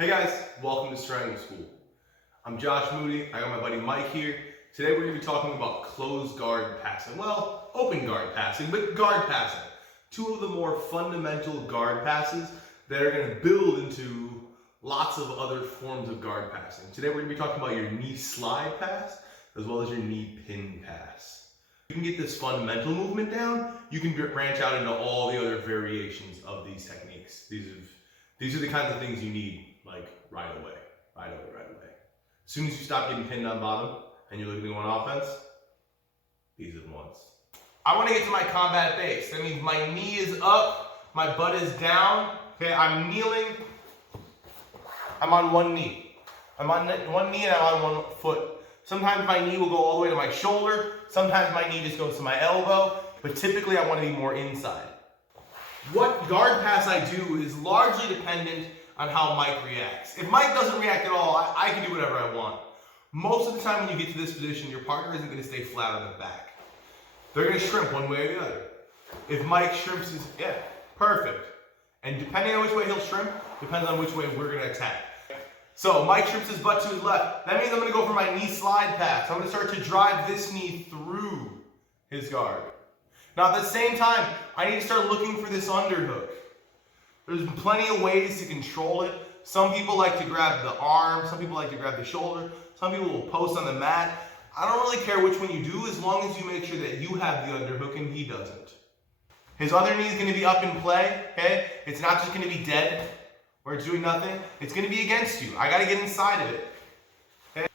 Hey guys, welcome to Strangle School. I'm Josh Moody, I got my buddy Mike here. Today we're going to be talking about closed guard passing. Well, open guard passing, but guard passing. Two of the more fundamental guard passes that are going to build into lots of other forms of guard passing. Today we're going to be talking about your knee slide pass as well as your knee pin pass. You can get this fundamental movement down, you can branch out into all the other variations of these techniques. These are the kinds of things you need like right away. As soon as you stop getting pinned on bottom and you're looking to go on offense, these are the ones. I want to get to my combat base. That means my knee is up, my butt is down. Okay, I'm kneeling. I'm on one knee. I'm on one knee and I'm on one foot. Sometimes my knee will go all the way to my shoulder. Sometimes my knee just goes to my elbow. But typically I want to be more inside. What guard pass I do is largely dependent on how Mike reacts. If Mike doesn't react at all, I can do whatever I want. Most of the time when you get to this position, your partner isn't going to stay flat on the back. They're going to shrimp one way or the other. If Mike shrimps his, perfect. And depending on which way he'll shrimp, depends on which way we're going to attack. So Mike shrimps his butt to his left. That means I'm going to go for my knee slide pass. I'm going to start to drive this knee through his guard. Now at the same time, I need to start looking for this underhook. There's plenty of ways to control it. Some people like to grab the arm, some people like to grab the shoulder, some people will post on the mat. I don't really care which one you do as long as you make sure that you have the underhook and he doesn't. His other knee is going to be up in play, okay? It's not just going to be dead where it's doing nothing. It's going to be against you. I got to get inside of it. Okay?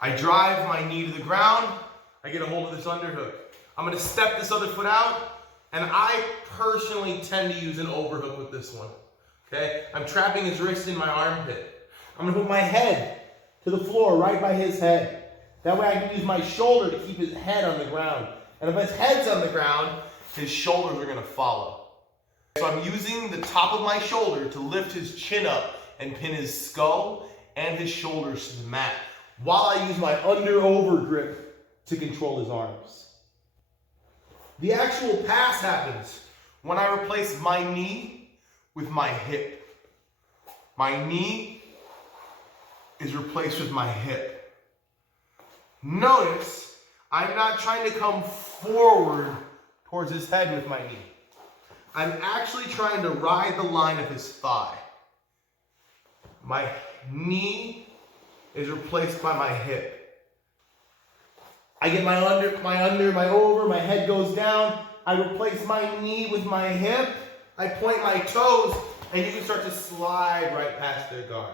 I drive my knee to the ground. I get a hold of this underhook. I'm going to step this other foot out. And I personally tend to use an overhook with this one, okay? I'm trapping his wrist in my armpit. I'm gonna put my head to the floor right by his head. That way I can use my shoulder to keep his head on the ground. And if his head's on the ground, his shoulders are gonna follow. So I'm using the top of my shoulder to lift his chin up and pin his skull and his shoulders to the mat, while I use my under-over grip to control his arms. The actual pass happens when I replace my knee with my hip. My knee is replaced with my hip. Notice I'm not trying to come forward towards his head with my knee. I'm actually trying to ride the line of his thigh. My knee is replaced by my hip. I get my under, my over, my head goes down. I replace my knee with my hip. I point my toes, and you can start to slide right past their guard.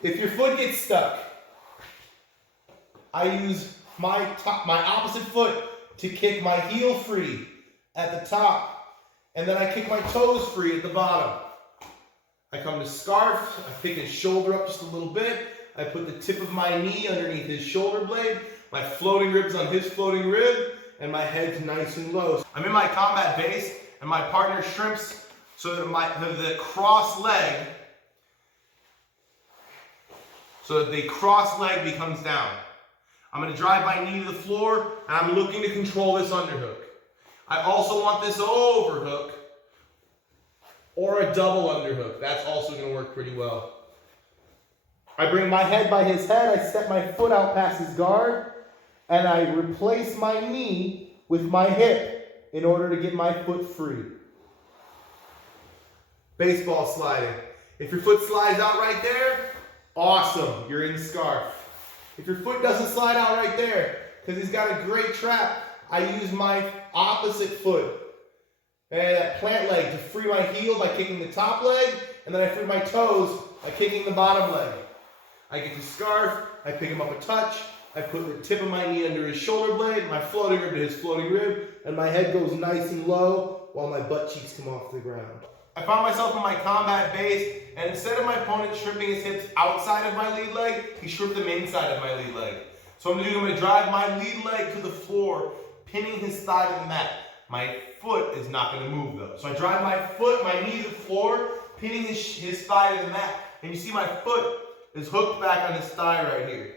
If your foot gets stuck, I use my opposite foot to kick my heel free at the top, and then I kick my toes free at the bottom. I come to scarf, I pick his shoulder up just a little bit. I put the tip of my knee underneath his shoulder blade. My floating rib's on his floating rib, and my head's nice and low. I'm in my combat base, and my partner shrimps so that the cross leg, so that the cross leg becomes down. I'm going to drive my knee to the floor, and I'm looking to control this underhook. I also want this overhook or a double underhook. That's also going to work pretty well. I bring my head by his head, I step my foot out past his guard, and I replace my knee with my hip in order to get my foot free. Baseball sliding. If your foot slides out right there, awesome, you're in scarf. If your foot doesn't slide out right there, because he's got a great trap, I use my opposite foot, that plant leg, to free my heel by kicking the top leg, and then I free my toes by kicking the bottom leg. I get to scarf, I pick him up a touch, I put the tip of my knee under his shoulder blade, my floating rib to his floating rib, and my head goes nice and low while my butt cheeks come off the ground. I found myself in my combat base, and instead of my opponent shrimping his hips outside of my lead leg, he shrimped them inside of my lead leg. So I'm going to drive my lead leg to the floor, pinning his thigh to the mat. My foot is not going to move though. So I drive my knee to the floor, pinning his thigh to the mat, and you see my foot is hooked back on his thigh right here.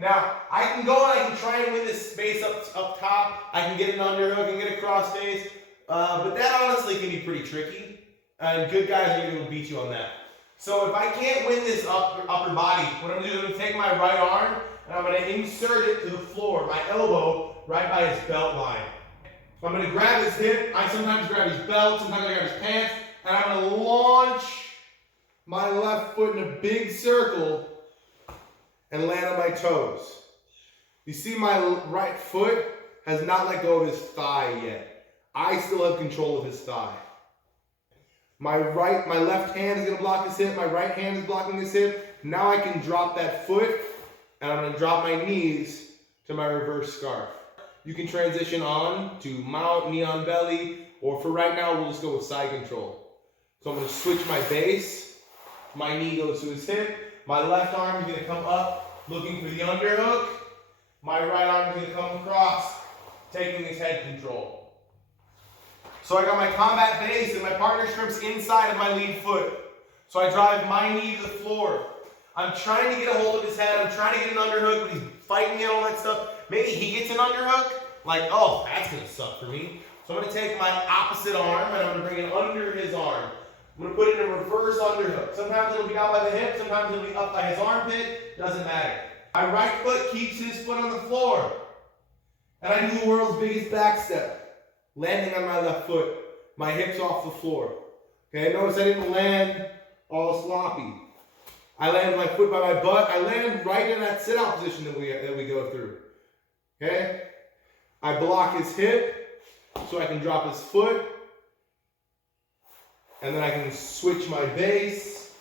Now, I can go and I can try and win this space up top. I can get an underhook and get a cross face. But that honestly can be pretty tricky. And good guys are going to beat you on that. So if I can't win this upper body, what I'm going to do is I'm going to take my right arm and I'm going to insert it to the floor, my elbow right by his belt line. So I'm going to grab his hip, I sometimes grab his belt, sometimes I grab his pants, and I'm going to launch my left foot in a big circle and land on my toes. You see my right foot has not let go of his thigh yet. I still have control of his thigh. My left hand is going to block his hip, my right hand is blocking his hip. Now I can drop that foot, and I'm going to drop my knees to my reverse scarf. You can transition on to mount, knee on belly, or for right now, we'll just go with side control. So I'm going to switch my base. My knee goes to his hip. My left arm is going to come up, looking for the underhook. My right arm is going to come across, taking his head control. So I got my combat base and my partner shrimps inside of my lead foot. So I drive my knee to the floor. I'm trying to get a hold of his head. I'm trying to get an underhook, but he's fighting and all that stuff. Maybe he gets an underhook. Like, oh, that's going to suck for me. So I'm going to take my opposite arm and I'm going to bring it under his arm. I'm going to put it in a reverse underhook. Sometimes it'll be down by the hip. Sometimes it'll be up by his armpit. Doesn't matter. My right foot keeps his foot on the floor. And I do the world's biggest back step. Landing on my left foot. My hips off the floor. Okay, notice I didn't land all sloppy. I land my foot by my butt. I land right in that sit-out position that we go through. Okay? I block his hip so I can drop his foot. And then I can switch my base.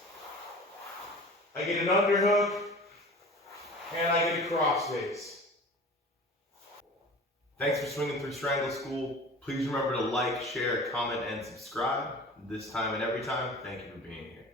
I get an underhook. And I get a cross base. Thanks for swinging through Strangle School. Please remember to like, share, comment, and subscribe. This time and every time, thank you for being here.